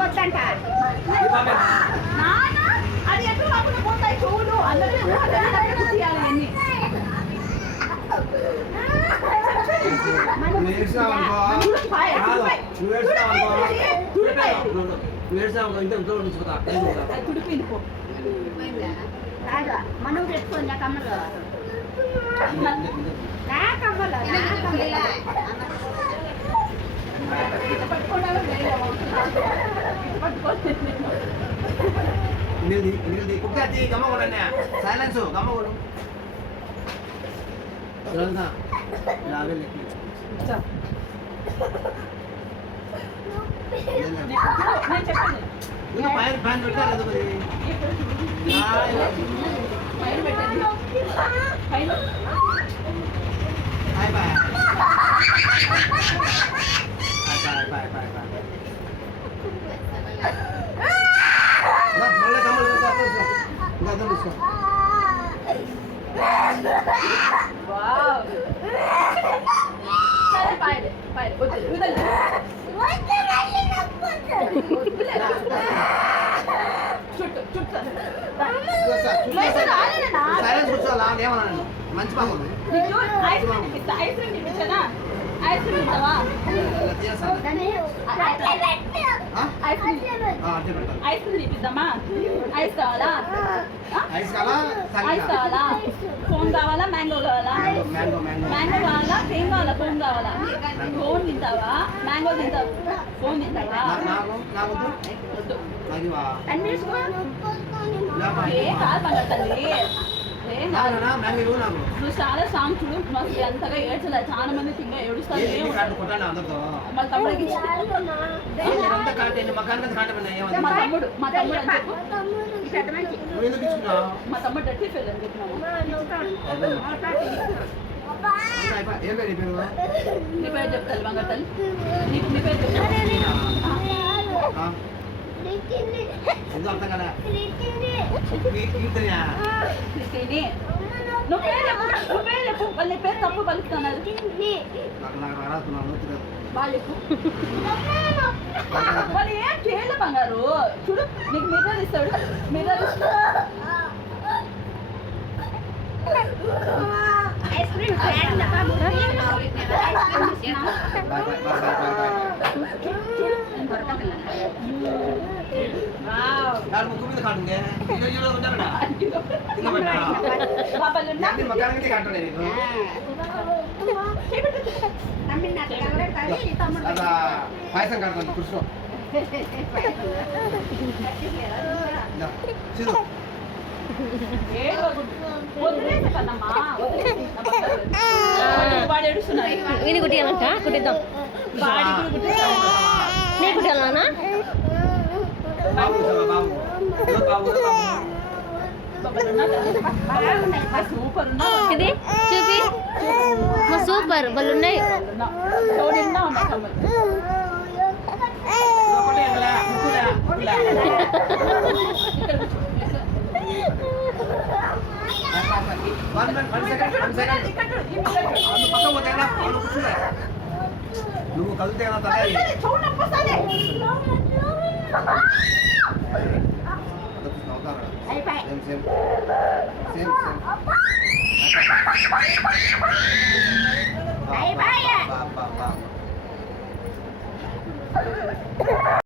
వద్దంట అది ఎట్లా కాకుండా పోతాయి చూడు అందరూ తీయాలి మనం పెట్టుకోండి నా కమ్మలు నా కమ్మలు సైలెన్స్ గమ్మగోడు పైన పెట్టారు మళ్ళీ కమ్మలు సైలెన్స్ కూర్చోవాలా ఏమన్నా మంచి బాగుంది ఐస్ క్రీమ్ ఇస్తావా ఐస్ క్రీమ్ ఇప్పిద్దామా ఐస్ కావాలా ఐస్ కావాలా కోన్ కావాలా మ్యాంగో కావాలా మ్యాంగో కావాలా క్రీమ్ కావాలా కోన్ కావాలా కోన్ తింటావా మ్యాంగో తింటావా కోన్ తింటావా ఏ కాదు పండుగ తల్లి నువ్వు చాలా సాంగ్ చూడు మస్తు ఎంతగా ఏడ్చలే చాలా మంది తింగా ఏడుస్తారు మా తమ్ముడికి మా తమ్ముడు డట్టి ఫెయిల్ అని నీ పేరు చెప్తాను బంగారు నీకు నీ పేరు వాళ్ళ పేరు తప్పు పలుకుతున్నారు వాళ్ళు ఏం చేయలే బంగారు చూడు నీకు మిర్రర్ ఇస్తాడు మిర్రర్ ఐస్ క్రీమ్ ముక్కు మీద కాటుండే పాయసం కాడుతుంది కృష్ణ ఇది కుట్టియాలంట కుట్టిద్దాం నీ కుట్టియాలనా ఇది చూపి సూపర్ వాళ్ళు ఉన్నాయి నువ్వు కదిలితే సేమ్